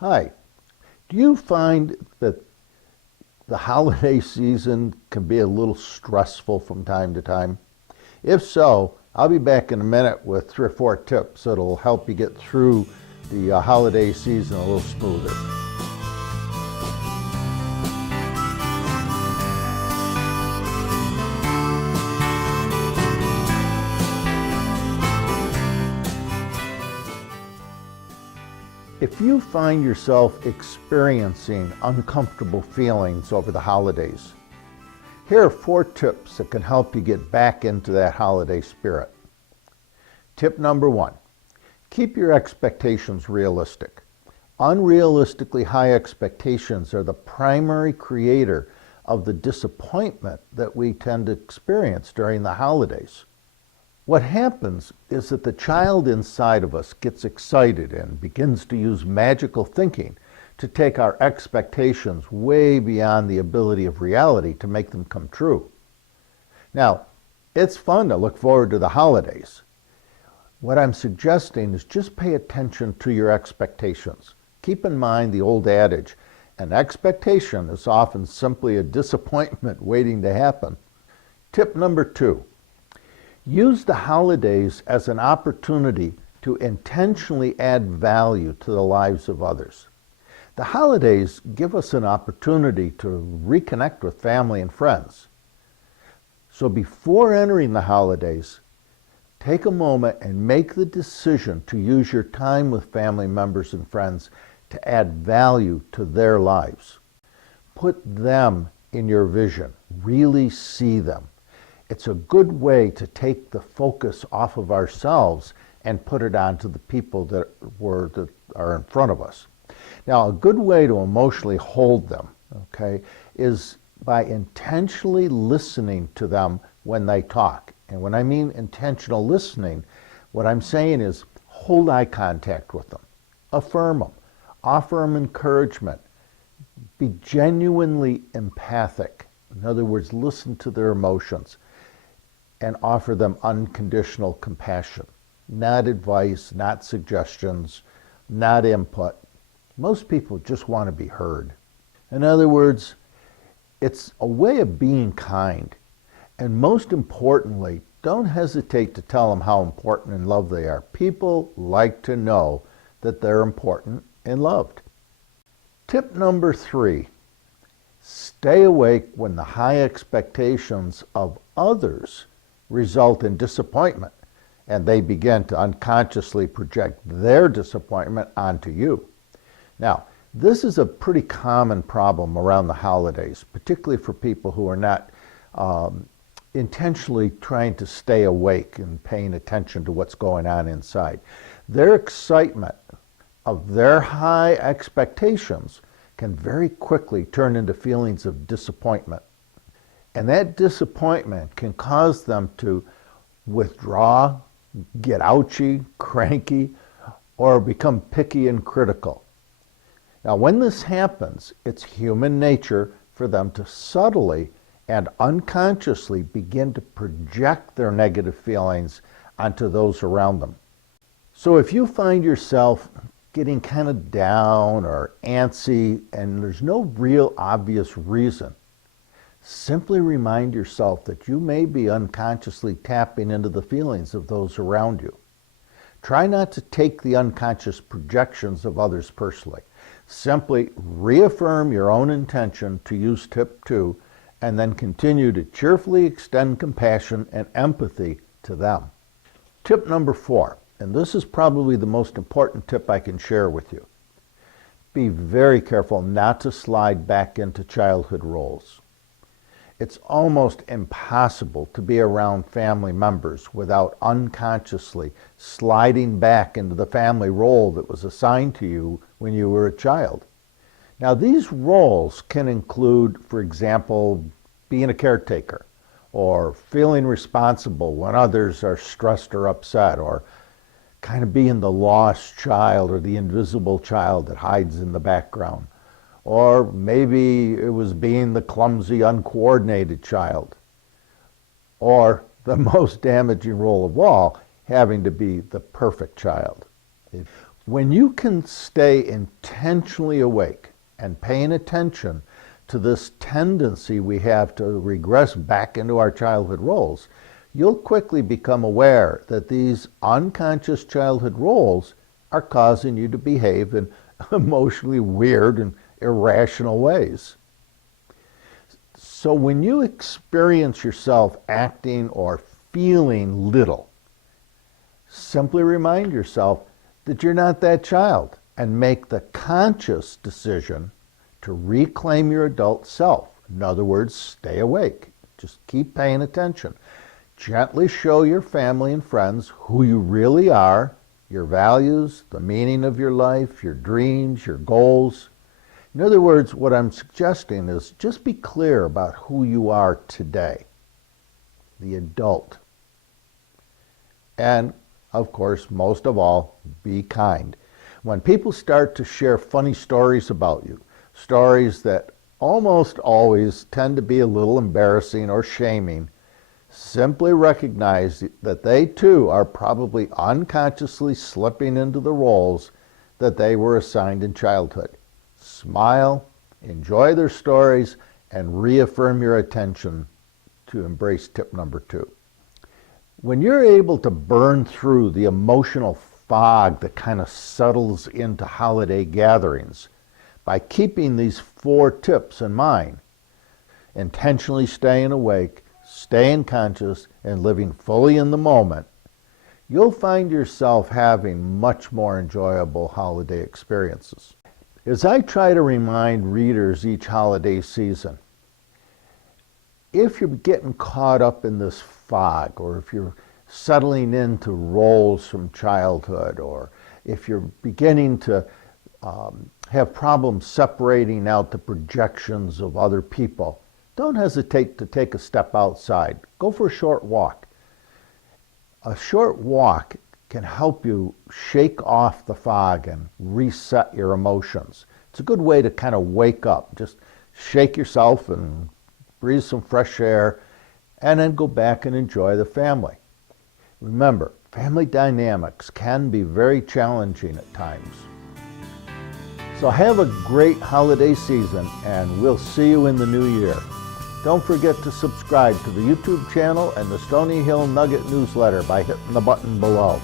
Hi. Do you find that the holiday season can be a little stressful from time to time? If so, I'll be back in a minute with 3 or 4 tips that'll help you get through the holiday season a little smoother. If you find yourself experiencing uncomfortable feelings over the holidays, here are 4 tips that can help you get back into that holiday spirit. Tip number 1, keep your expectations realistic. Unrealistically high expectations are the primary creator of the disappointment that we tend to experience during the holidays. What happens is that the child inside of us gets excited and begins to use magical thinking to take our expectations way beyond the ability of reality to make them come true. Now, it's fun to look forward to the holidays. What I'm suggesting is just pay attention to your expectations. Keep in mind the old adage, an expectation is often simply a disappointment waiting to happen. Tip number 2. Use the holidays as an opportunity to intentionally add value to the lives of others. The holidays give us an opportunity to reconnect with family and friends. So before entering the holidays, take a moment and make the decision to use your time with family members and friends to add value to their lives. Put them in your vision. Really see them. It's a good way to take the focus off of ourselves and put it onto the people that are in front of us. Now, a good way to emotionally hold them, is by intentionally listening to them when they talk. And when I mean intentional listening, what I'm saying is hold eye contact with them, affirm them, offer them encouragement, be genuinely empathic. In other words, listen to their emotions and offer them unconditional compassion. Not advice, not suggestions, not input. Most people just want to be heard. In other words, it's a way of being kind. And most importantly, don't hesitate to tell them how important and loved they are. People like to know that they're important and loved. Tip number 3, stay awake when the high expectations of others result in disappointment, and they begin to unconsciously project their disappointment onto you. Now, this is a pretty common problem around the holidays, particularly for people who are not intentionally trying to stay awake and paying attention to what's going on inside. Their excitement of their high expectations can very quickly turn into feelings of disappointment. And that disappointment can cause them to withdraw, get ouchy, cranky, or become picky and critical. Now, when this happens, it's human nature for them to subtly and unconsciously begin to project their negative feelings onto those around them. So if you find yourself getting kind of down or antsy and there's no real obvious reason, simply remind yourself that you may be unconsciously tapping into the feelings of those around you. Try not to take the unconscious projections of others personally. Simply reaffirm your own intention to use tip 2 and then continue to cheerfully extend compassion and empathy to them. Tip number 4, and this is probably the most important tip I can share with you. Be very careful not to slide back into childhood roles. It's almost impossible to be around family members without unconsciously sliding back into the family role that was assigned to you when you were a child. Now, these roles can include, for example, being a caretaker, or feeling responsible when others are stressed or upset, or kind of being the lost child or the invisible child that hides in the background. Or maybe it was being the clumsy, uncoordinated child. Or the most damaging role of all, having to be the perfect child. When you can stay intentionally awake and paying attention to this tendency we have to regress back into our childhood roles, you'll quickly become aware that these unconscious childhood roles are causing you to behave in emotionally weird and irrational ways. So when you experience yourself acting or feeling little, simply remind yourself that you're not that child and make the conscious decision to reclaim your adult self. In other words, stay awake. Just keep paying attention. Gently show your family and friends who you really are, your values, the meaning of your life, your dreams, your goals. In other words, what I'm suggesting is just be clear about who you are today, the adult. And, of course, most of all, be kind. When people start to share funny stories about you, stories that almost always tend to be a little embarrassing or shaming, simply recognize that they too are probably unconsciously slipping into the roles that they were assigned in childhood. Smile, enjoy their stories, and reaffirm your attention to embrace tip number 2. When you're able to burn through the emotional fog that kind of settles into holiday gatherings by keeping these 4 tips in mind, intentionally staying awake, staying conscious, and living fully in the moment, you'll find yourself having much more enjoyable holiday experiences. As I try to remind readers each holiday season, if you're getting caught up in this fog, or if you're settling into roles from childhood, or if you're beginning to have problems separating out the projections of other people, don't hesitate to take a step outside. Go for a short walk. A short walk can help you shake off the fog and reset your emotions. It's a good way to kind of wake up. Just shake yourself and breathe some fresh air, and then go back and enjoy the family. Remember, family dynamics can be very challenging at times. So have a great holiday season, and we'll see you in the new year. Don't forget to subscribe to the YouTube channel and the Stony Hill Nugget newsletter by hitting the button below.